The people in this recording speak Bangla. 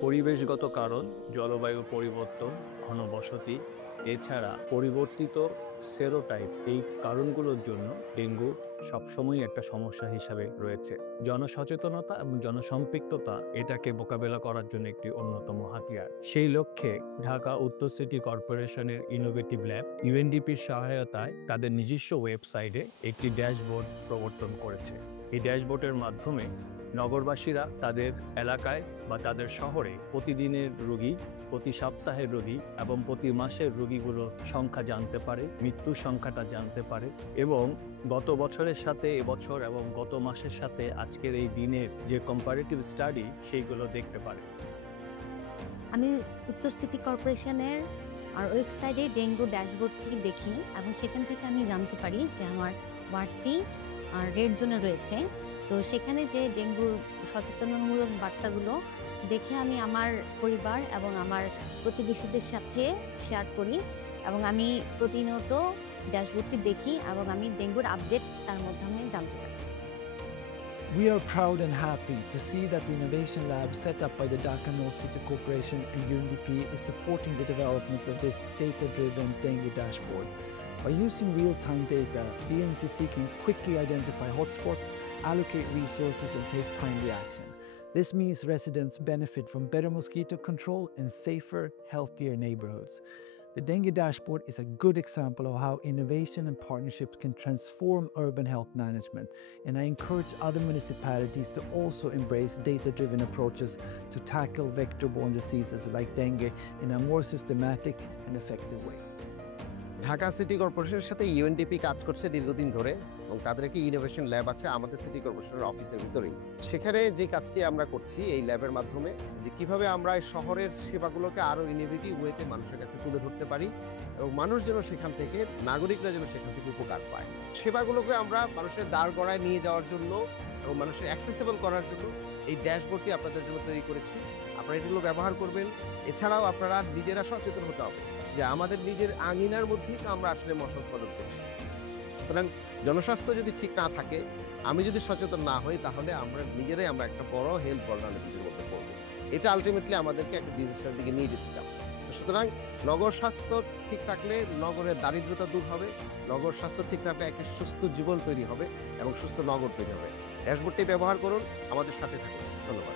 পরিবেশগত কারণ, জলবায়ু পরিবর্তন, ঘনবসতি, এছাড়া পরিবর্তিত সেরোটাইপ এই কারণগুলোর জন্য ডেঙ্গু সবসময়ই একটা সমস্যা হিসাবে রয়েছে। জনসচেতনতা এবং জনসম্পৃক্ততা এটাকে মোকাবেলা করার জন্য একটি অন্যতম হাতিয়ার। সেই লক্ষ্যে ঢাকা উত্তর সিটি কর্পোরেশনের ইনোভেটিভ ল্যাব ইউএনডিপির সহায়তায় তাদের নিজস্ব ওয়েবসাইটে একটি ড্যাশবোর্ড প্রবর্তন করেছে। এই ড্যাশবোর্ডের মাধ্যমে নগরবাসীরা তাদের এলাকায় বা তাদের শহরে প্রতিদিনের রোগী, প্রতি সপ্তাহের রোগী এবং প্রতি মাসের রোগীগুলোর সংখ্যা জানতে পারে, মৃত্যুর সংখ্যাটা জানতে পারে এবং গত বছরের সাথে এবছর এবং গত মাসের সাথে আজকের এই দিনের যে কম্পারেটিভ স্টাডি সেইগুলো দেখতে পারে। আমি উত্তর সিটি কর্পোরেশনের ওয়েবসাইটে ডেঙ্গু ড্যাশবোর্ডটি দেখি এবং সেখান থেকে আমি জানতে পারি যে আমার ওয়ার্ডটি রেড জোনে রয়েছে। তো সেখানে যে ডেঙ্গুর সচেতনমূলক বার্তাগুলো দেখে আমি আমার পরিবার এবং আমার প্রতিবেশীদের সাথে শেয়ার করি এবং আমি প্রতিনিয়ত ড্যাশবোর্ডটি দেখি এবং আমি ডেঙ্গুর আপডেট তার মাধ্যমে জানতে পারি। We are proud and happy to see that the Innovation Lab set up by the Dhaka North City Corporation and UNDP is supporting the development of this data-driven dengue dashboard. By using real-time data, the NCC can quickly identify hotspots, allocate resources and take timely action. This means residents benefit from better mosquito control and safer, healthier neighborhoods. The dengue dashboard is a good example of how innovation and partnerships can transform urban health management, and I encourage other municipalities to also embrace data-driven approaches to tackle vector-borne diseases like dengue in a more systematic and effective way. Dhaka city কর্পোরেশনের সাথে ইউএনডিপি কাজ করছে দীর্ঘদিন ধরে এবং তাদের একটি ইনোভেশন ল্যাব আছে আমাদের সিটি কর্পোরেশনের অফিসের ভিতরেই। সেখানে যে কাজটি আমরা করছি এই ল্যাবের মাধ্যমে যে কিভাবে আমরা এই শহরের সেবাগুলোকে আরও ইনোভেটিভ ওয়েতে মানুষের কাছে তুলে ধরতে পারি এবং মানুষ যেন সেখান থেকে, নাগরিকরা যেন সেখান থেকে উপকার পায়। সেবাগুলোকে আমরা মানুষের দ্বার গড়ায় নিয়ে যাওয়ার জন্য এবং মানুষের অ্যাক্সেসিবল করার জন্য এই ড্যাশবোর্ডটি আপনাদের জন্য তৈরি করেছি। আপনারা এগুলো ব্যবহার করবেন। এছাড়াও আপনারা নিজেরা সচেতন হতে হবে যে আমাদের নিজের আঙিনার মধ্যেই তো আমরা আসলে মশা উৎপাদন করছি। সুতরাং জনস্বাস্থ্য যদি ঠিক না থাকে, আমি যদি সচেতন না হই, তাহলে আমরা নিজেরাই একটা বড় হেলথ ভলনারেবিলিটির মধ্যে পড়বো। এটা আলটিমেটলি আমাদেরকে একটা ডিজাস্টার দিকে নিয়ে যেতে যাবে। সুতরাং নগর স্বাস্থ্য ঠিক থাকলে নগরের দারিদ্রতা দূর হবে, নগর স্বাস্থ্য ঠিক থাকলে একটা সুস্থ জীবন তৈরি হবে এবং সুস্থ নগর তৈরি হবে। ড্যাশবোর্ডটি ব্যবহার করুন, আমাদের সাথে থাকুন। ধন্যবাদ।